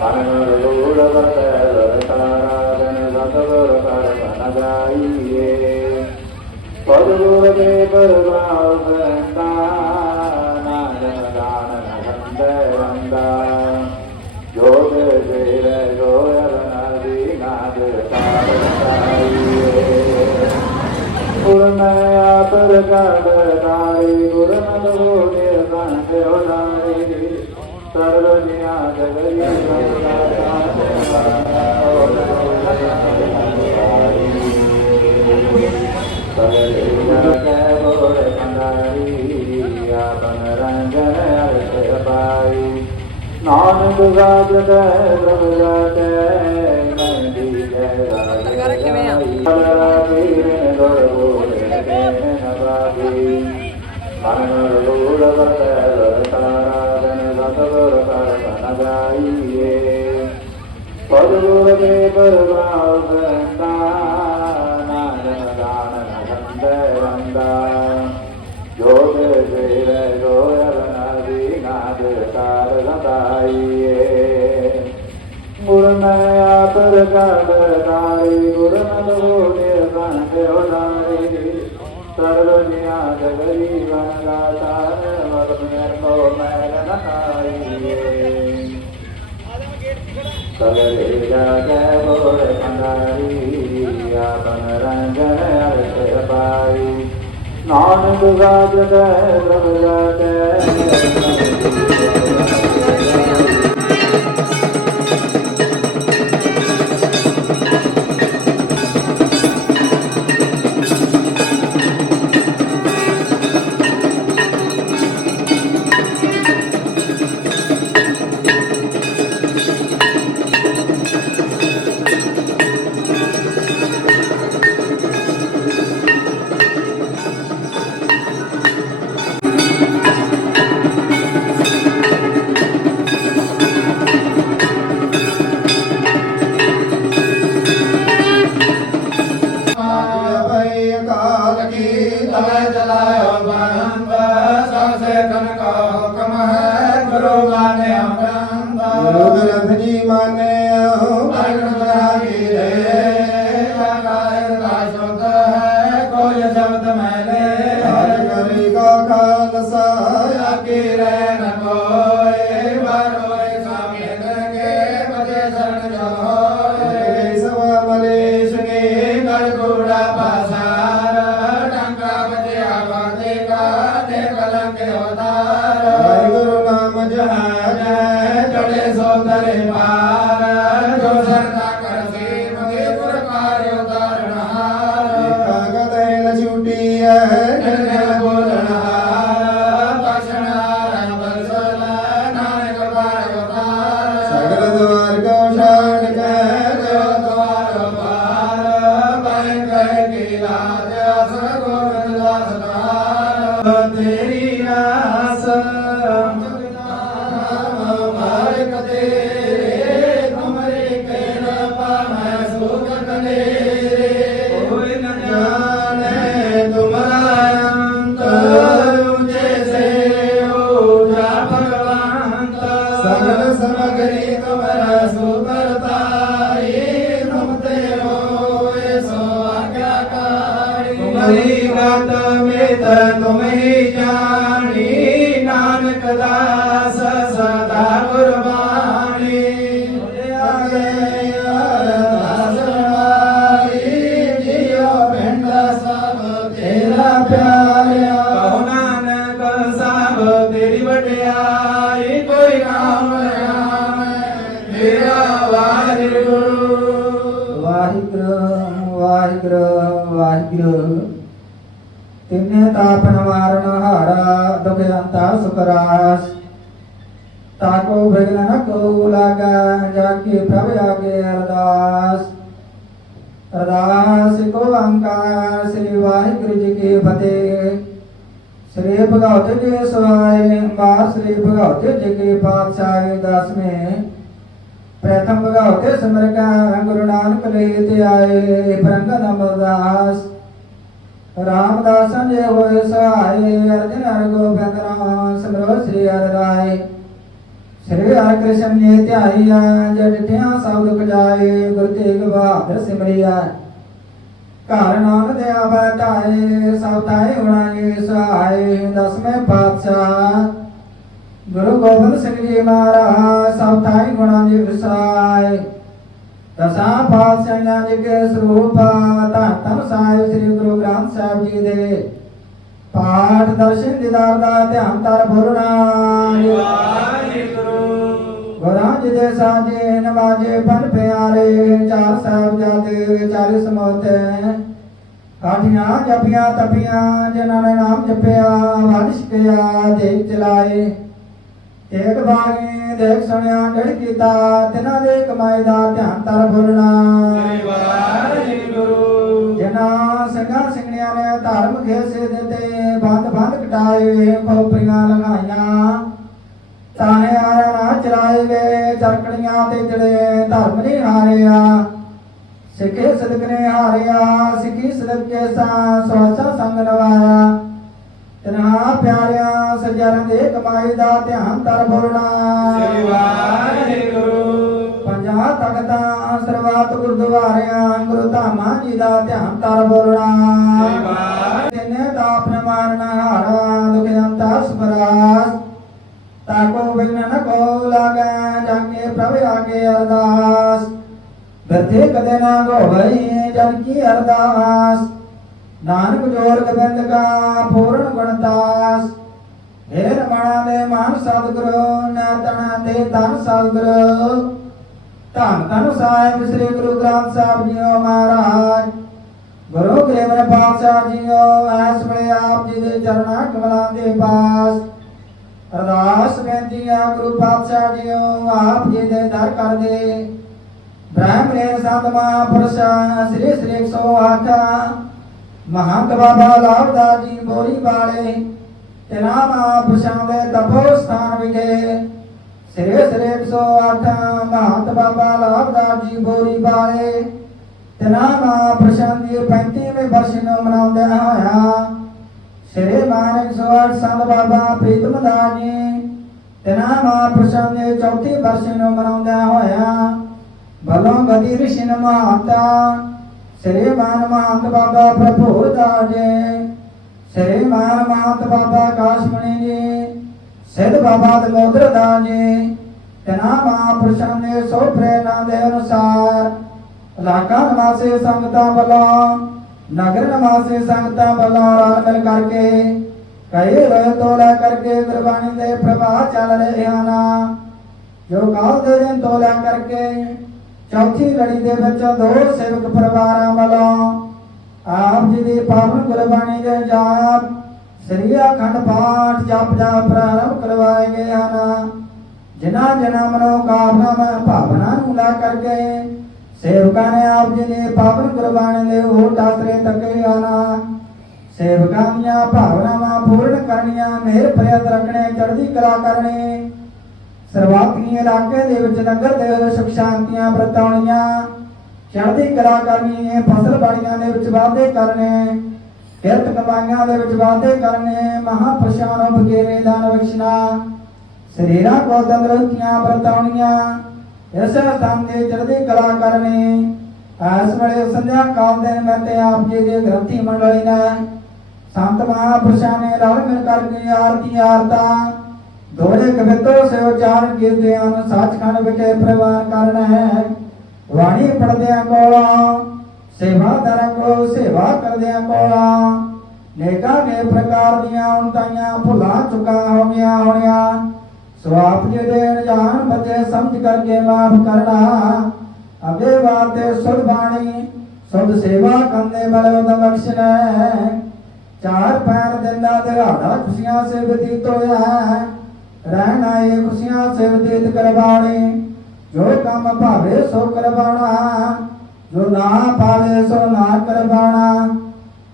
ਮਨ ਰੂੜ ਜਗਰੀ ਨਾਨਕ ਰਾਜ ਦੇ ਪ੍ਰਭ ਜਾਤੇ ਨੰਦੀ ਦੇ ਪਰਵਾਉ ਬੰਦਾ ਨਾਨਕ ਦਾਨ ਨੰਦ ਰੰਦਾ ਜੋਗ ਜੇਰੇ ਜੋਇਰ ਨਦੀ ਨਾਦ ਤਾਰ ਰੰਦਾਈਏ ਗੁਰਨ ਆਤਰ ਕੜ ਤਾਰੀ ਗੁਰਨ ਲੋਕੇ ਸੰਤੇ ਹੋਦਾਈ ਸਰਬ ਜਿਆ ਜਗਰੀ ਵਨਗਾ ਤਾਰ ਵਰਤ ਨਿਰਮੋ ਮੈਲ ਨਹਾਈਏ ਨਾਨਕ ਰਾਜ ਦੇ ਪ੍ਰਭ భయ కాలకీ ਤਾਰ ਤੇਰੀ ਆਸ ਮਾਰਕ ਤੇਰੇ ਤੁਮਰੇ ਕਿਰਪਾ ਮੈਂ ਸੁਖ ਕਲੇਰੇ ਕੋਈ ਨ ਜਾਣੇ ਤੁਮਰਾ ਅੰਤ ਉਜੇ ਸੇ ਜਾ ਭਗਵੰਤ ਸਗਲ ਸਮਗਰੀ ਤੁਮਰਾ ਸੁਕਰਤਾਰੀ ਤੁਮ ਤੇ ਹੋਏ ਸੋ ਆਗਿਆਕਾਰੀ ਤੁਮਰੀ ਗਤ ਮਿਤ ਤੁਮ ਹੀ ਜਾਣੀ ਨਾਨਕ ਤਿੰਨੇ ਤਾਪਨ ਹਾਰਾ, ਦੁਖ ਅੰਤਾ ਸੁਕਰਾਸ ਤਾਕੋ ਬਿਗਨ ਨ ਕੋ ਲਾਗਾ, ਜਾ ਕੇ ਪ੍ਰਭ ਆਗੇ ਅਰਦਾਸ। ਅਰਦਾਸ ਕੋ ਅੰਕਾਰ ਸ੍ਰੀ ਵਾਹਿਗੁਰੂ ਜੀ ਕੀ ਫਤਿਹ। ਸ੍ਰੀ ਭਗਵਤ ਜੀ ਸਵਾਏ ਬਾਰ ਸ੍ਰੀ ਭਗਵਤ ਜੀ ਕੀ ਪਾਤਸ਼ਾਹੀ ਦਸਵੇਂ ਪ੍ਰਥਮ ਭਗਵਤੇ ਸਿਮਰਕਾ, ਗੁਰੂ ਨਾਨਕ ਲਈ ਤੇ ਆਏ ਪ੍ਰੰਗਨ ਅਮਰਦਾਸ ਰਾਮਦਾਸਨ ਜੇ ਹੋਏ ਸਹਾਏ ਅਰਜਨ ਹਰ ਗੋਬਿੰਦ ਨਾਮ ਸਿਮਰੋ ਸ੍ਰੀ ਹਰਿ ਰਾਏ। ਸ੍ਰੀ ਹਰਿ ਕ੍ਰਿਸ਼ਨ ਨੇ ਧਿਆਈਆ ਜਦ ਡਿਠਿਆ ਸਭ ਦੁਖ ਜਾਏ, ਗੁਰ ਤੇਗ ਬਹਾਦਰ ਸਿਮਰਿਆ। ਘਰ ਨਾਮ ਦੇ ਆਵੈ ਧਾਏ, ਸਭ ਤਾਏ ਉਣਾਏ ਸਹਾਏ ਦਸਵੇਂ ਪਾਤਸ਼ਾਹ। ਗੁਰੂ ਗੋਬਿੰਦ ਸਿੰਘ ਜੀ ਮਹਾਰਾਜ, ਸਭ ਤਾਈ ਗੁਣਾਂ ਦੀ ਵਿਸਾਏ। ਦਸਾਂ ਪਾਤਸ਼ਾਹਾਂ ਜੀ ਕੇ ਸਰੂਪ ਧੰਨ ਧੰਨ ਸਾਹਿਬ ਸ੍ਰੀ ਗੁਰੂ ਗ੍ਰੰਥ ਸਾਹਿਬ ਜੀ ਦੇ। ਪਾਠ ਦਰਸ਼ਨ ਦੀਦਾਰ ਦਾ ਧਿਆਨ ਤਰ ਬੋਲਣਾ ਗੁਰਾਂ ਜੀ ਦੇ ਸਾਜੇ ਨਵਾਜੇ ਬਨ ਪਿਆਰੇ ਚਾਰ ਸਾਹਿਬ ਜਾਦੇ ਚਾਰੇ ਸਮੋਤੇ ਕਾਠੀਆਂ ਜਪੀਆਂ ਤਪੀਆਂ ਜਿਨ੍ਹਾਂ ਨੇ ਨਾਮ ਜਪਿਆ ਵਾਰਿਸ਼ ਕਿਆ ਚਲਾਏ। ਤੇਗ ਬਾਣੀ ਦੇਖ ਸੁਣਿਆ ਡੜ ਕੀਤਾ ਤਿਨਾਂ ਦੇ ਕਮਾਈ ਦਾ ਧਿਆਨ ਤਰ ਬੋਲਣਾ ਜਿਨ੍ਹਾਂ ਸਿੰਘਾਂ ਸਿੰਘਣੀਆਂ ਨੇ ਧਰਮ ਖੇਸੇ ਦਿੱਤੇ ਬੰਦ ਬੰਦ ਕਟਾਏ ਖੋਪਰੀਆਂ ਲਗਾਈਆਂ ਤਾਨੇ ਨਾ ਚਲਾਏ ਵੇ ਚਰਕੜੀਆਂ ਤੇ ਜੜੇ ਧਰਮ ਨਹੀਂ ਹਾਰਿਆ ਸਿੱਖੇ ਸਦਕ ਨੇ ਹਾਰਿਆ ਸਿੱਖੀ ਸਦਕ ਕੇ ਸਾ ਸੋਚਾ ਸੰਗ ਨਵਾਇਆ ਤਨਹਾ ਪਿਆਰਿਆਂ ਸਜਣ ਦੇ ਕਮਾਈ ਦਾ ਧਿਆਨ ਤਰ ਬੋਲਣਾ। ਪੰਜਾਂ ਤਖਤਾਂ ਸਰਵਾਤ ਗੁਰਦੁਆਰਿਆਂ ਗੁਰੂ ਧਾਮਾਂ ਜੀ ਦਾ ਧਿਆਨ ਤਰ ਬੋਲਣਾ। ਤਿੰਨੇ ਦਾ ਆਪਣੇ ਮਾਰਨਾ ਹਾਰਾ ਦੁਖ ਅੰਤਾ ਸੁਪਰਾਸ ਤਾਕੋ ਬਿਨ ਨ ਕੋ ਲਾਗੈ ਜਾਂਗੇ ਪ੍ਰਭ ਆਗੇ ਅਰਦਾਸ। ਬਤੇ ਕਦੇ ਨਾ ਗੋਵਈ ਜਨ ਕੀ ਅਰਦਾਸ। ਨਾਨਕ ਜੋਰ ਗੋਬਿੰਦ ਕਾ ਪੂਰਨ ਗੁਣਦਾਸ। ਹੇ ਰਮਣਾ ਦੇ ਮਾਨ ਸਤਿਗੁਰੂ ਨਤਨਾ ਦੇ ਧਨ ਸਤਿਗੁਰੂ। ਧੰਨ ਧੰਨ ਸਾਹਿਬ ਸ੍ਰੀ ਗੁਰੂ ਗ੍ਰੰਥ ਸਾਹਿਬ ਜੀਓ ਮਹਾਰਾਜ। ਗੁਰੂ ਗ੍ਰੰਥ ਪਾਤਸ਼ਾਹ ਜੀਓ ਐਸ ਵੇਲੇ ਆਪ ਜੀ ਦੇ ਚਰਨਾਂ ਕਮਲਾਂ ਦੇ ਪਾਸ। ਅਰਦਾਸ ਬੇਨਤੀ ਆ ਗੁਰੂ ਪਾਤਸ਼ਾਹ ਜੀਓ, ਆਪ ਜੀ ਦੇ ਦਰ ਕਰ ਦੇ ਬ੍ਰਹਮਣੇ ਸੰਤ ਮਹਾਂਪੁਰਸ਼, ਸ੍ਰੀ ਸ੍ਰੀ 108 ਮਹੰਤ ਬਾਬਾ ਲਾਭਦਾਸ ਜੀ ਬੋਰੀ ਵਾਲੇ ਤੇਰਾ ਮਹਾਂਪੁਰਸ਼ਾਂ ਦੇ ਤਪੋ ਸਥਾਨ ਵਿਖੇ। ਸ੍ਰੀ ਸ੍ਰੀ 108 ਮਹੰਤ ਬਾਬਾ ਲਾਭਦਾਸ ਜੀ ਬੋਰੀ ਵਾਲੇ ਤੇਰਾ ਮਹਾਂਪੁਰਸ਼ਾਂ ਦੀ 35ਵੀਂ ਵਰਸ਼ ਨੂੰ ਮਨਾਉਂਦੇ ਹੋਇਆ। ਸ੍ਰੀ ਮਾਨਕ ਸਵਾਰ ਸੰਤ ਬਾਬਾ ਪ੍ਰੀਤਮ ਦਾਸ ਜੀ ਤੇਰਾ ਮਹਾਂਪੁਰਸ਼ਾਂ ਦੇ ਚੌਥੀ ਵਰਸ਼ ਨੂੰ ਮਨਾਉਂਦੇ ਹੋਇਆ। ਭਲੋਂ ਗਦੀ ਰਿਸ਼ਿ ਨਮਾਤਾ ਸ੍ਰੀ ਮਾਨ ਮਹੰਤ ਬਾਬਾ ਪ੍ਰਭੂ ਦਾਸ ਜੀ। ਸ੍ਰੀ ਮਾਨ ਮਹੰਤ ਬਾਬਾ ਕਾਸ਼ਮਣੀ ਜੀ। ਸਿੱਧ ਬਾਬਾ ਦਮੋਦਰ ਦਾਸ ਜੀ। ਤੇਨਾ ਮਹਾਂਪੁਰਸ਼ਾਂ ਦੇ ਸੋ ਪ੍ਰੇਰਣਾ ਦੇ ਅਨੁਸਾਰ ਇਲਾਕਾ ਨਿਵਾਸੀ ਸੰਗਤਾਂ ਵੱਲੋਂ, ਨਗਰ ਨਿਵਾਸੀ ਸੰਗਤਾਂ ਵੱਲੋਂ ਰਲ ਮਿਲ ਕਰਕੇ, ਕਈ ਰੋਜ਼ ਤੋਂ ਕਰਕੇ ਗੁਰਬਾਣੀ ਦੇ ਪ੍ਰਵਾਹ ਚੱਲ ਰਹੇ ਹਨ। ਜੋ ਕਾਲ ਦੇ ਦਿਨ ਤੋਂ ਕਰਕੇ ਚੌਥੀ ਲੜੀ ਦੇ ਵਿੱਚ ਦੋ ਸੇਵਕ ਪਰਿਵਾਰਾਂ ਵੱਲੋਂ ਆਪ ਜੀ ਦੀ ਪਾਵਨ ਗੁਰਬਾਣੀ ਦੇ ਜਾਪ ਸ੍ਰੀ ਅਖੰਡ ਪਾਠ ਜਪ ਦਾ ਪ੍ਰਾਰੰਭ ਕਰਵਾਏ ਗਏ ਹਨ। ਜਿਨ੍ਹਾਂ ਜਿਨ੍ਹਾਂ ਮਨੋ ਭਾਵਨਾ ਨੂੰ ਲਾ ਕਰਕੇ ਸੇਵਕਾਂ ਨੇ ਆਪ ਜੀ ਦੀ ਪਾਵਨ ਗੁਰਬਾਣੀ ਦੇ ਓਟ ਆਸਰੇ ਤੱਕੇ ਹਨ। ਸੇਵਕਾਂ ਦੀਆਂ ਭਾਵਨਾਵਾਂ ਪੂਰਨ ਕਰਨੀਆਂ ਮਿਹਰ ਪ੍ਰਯਤ ਰੱਖਣੇ, ਚੜ੍ਹਦੀ ਕਲਾ ਕਰਨੀ ਸਰਵਾਤਨੀ ਇਲਾਕੇ ਦੇ ਵਿੱਚ ਨਗਰ ਦੇ ਵਿੱਚ ਸੁਖ ਸ਼ਾਂਤੀਆਂ ਵਰਤਾਉਣੀਆਂ ਚੜ੍ਹਦੀ ਕਲਾ ਕਰਨੀ ਹੈ, ਫਸਲ ਬਾੜੀਆਂ ਦੇ ਵਿੱਚ ਵਾਧੇ ਕਰਨੇ। ਕਿਰਤ ਕਮਾਈਆਂ ਦੇ ਵਿੱਚ ਵਾਧੇ ਕਰਨੇ, ਮਹਾਪੁਰਸ਼ਾਂ ਨੂੰ ਬਗੇਰੇ ਦਾਨ ਬਖਸ਼ਣਾ। ਸਰੀਰਾਂ ਕੋ ਤੰਦਰੁਸਤੀਆਂ ਵਰਤਾਉਣੀਆਂ ਇਸ ਸਥਾਨ ਦੇ ਚੜ੍ਹਦੀ ਕਲਾ ਕਰਨੀ। ਇਸ ਵੇਲੇ ਸੰਧਿਆ ਕਾਲ ਦੇ ਨਿਮਿਤ ਆਪ ਜੀ ਦੇ ਗ੍ਰੰਥੀ ਮੰਡਲੀ ਨੇ ਸੰਤ ਮਹਾਪੁਰਸ਼ਾਂ ਨੇ ਰਲ ਮਿਲ ਕਰਕੇ ਆਰਤੀ ਆਰਤਾ ਦੋੜੇ ਕਵਿੱਤਰ ਸੇ ਉਚਾਰਨ ਕੀਤੇ ਹਨ ਸੱਚਖੰਡ ਵਿਖੇ ਪ੍ਰਵਾਨ ਕਰਨਾ ਹੈ ਵਾਣੀ ਪੜਦਿਆਂ ਕੋਲੋਂ ਸੇਵਾਦਾਰਾਂ ਕੋਲੋਂ ਸੇਵਾ ਕਰਦਿਆਂ ਕੋਲੋਂ ਨੇਕਾਂ ਨੇ ਪ੍ਰਕਾਰ ਦੀਆਂ ਉਨਤਾਈਆਂ ਭੁਲਾ ਚੁਕਾ ਹੋਈਆਂ ਹੋਣੀਆਂ ਸੋ ਆਪ ਜੀ ਦੇ ਅਣਜਾਣ ਬੱਚੇ ਸਮਝ ਕਰਕੇ ਮਾਫ ਕਰਨਾ ਅਗੇ ਵਾਤੇ ਸੁਧ ਬਾਣੀ ਸੁਧ ਸੇਵਾ ਕੰਦੇ ਬਲ ਉਦ ਬਖਸ਼ਣਾ ਚਾਰ ਪੈਰ ਦਿੰਦਾ ਦਿਹਾੜਾ ਖੁਸ਼ੀਆਂ ਸੇ ਬਤੀਤ ਹੋਇਆ ਰਹਿਣਾ ਇਹ ਖੁਸ਼ੀਆਂ ਸੇ ਬਤੀਤ ਜੋ ਕੰਮ ਭਾਵੇ ਸੋ ਕਰਵਾਣਾ ਜੋ ਨਾ ਪਾਵੇ ਸੋ ਨਾ ਕਰਵਾਣਾ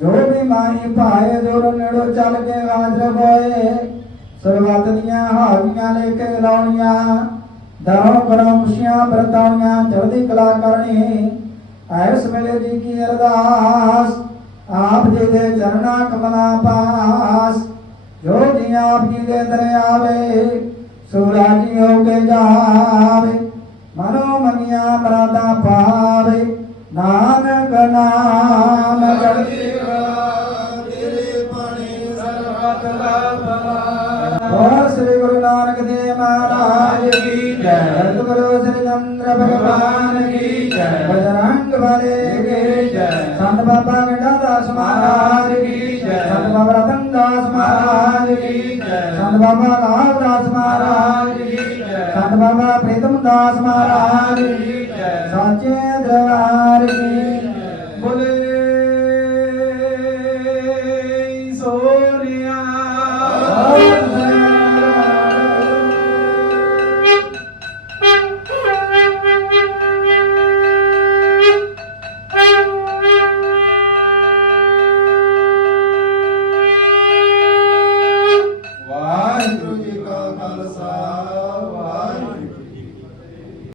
ਜੋ ਵੀ ਮਾਹੀ ਭਾਏ, ਜੋ ਨੇੜੋ ਚੱਲ ਕੇ ਹਾਜ਼ਰ ਹੋਏ ਸਰਬੱਤ ਦੀਆਂ ਹਾਜ਼ਰੀਆਂ ਲੈ ਕੇ ਲਾਉਣੀਆਂ। ਦਰੋਂ ਕਰੋ ਖੁਸ਼ੀਆਂ ਵਰਤਾਉਣੀਆਂ, ਚੜ੍ਹਦੀ ਕਲਾ ਕਰਨੀ। ਐਸ ਵੇਲੇ ਜੀ ਕੀ ਅਰਦਾਸ? ਆਪ ਜੀ ਦੇ ਚਰਨਾ ਕਮਲਾ ਪਾਸ। ਜੋ ਜੀ ਆਪ ਜੀ ਦੇ ਦਰ ਆਵੇ ਸੁਰਾਜੀ ਹੋ ਕੇ ਜਾਵੇ। ਮਨੋ ਮਨੀਆ ਮਰਾਦਾ ਪਾਵੇ ਨਾਨਕ ਨਾਮ ਚੜ੍ਹਦੀ ਤੇਰੇ ਪਾਣੀ ਸਰਬਤ ਲਾਭਲਾ ਹੋਰ ਸ੍ਰੀ ਗੁਰੂ ਨਾਨਕ ਦੇਵ ਮਹਾਰਾਜ ਕੀ ਜੈ। ਸਤਿਗੁਰੂ ਸ੍ਰੀ ਚੰਦਰ ਭਗਵਾਨ ਕੀ ਜੈ। ਬਜਰੰਗ ਬਲੀ ਕੀ ਜੈ। ਸੰਤ ਬਾਬਾ ਸੰਤ ਬਾਬਾ ਲਾਲ ਦਾਸ ਮਹਾਰਾਜ ਕੀ ਸੰਤ ਬਾਬਾ ਪ੍ਰੀਤਮ ਦਾਸ ਮਹਾਰਾਜ ਕੀ ਸਾਚੇ ਦਰਬਾਰ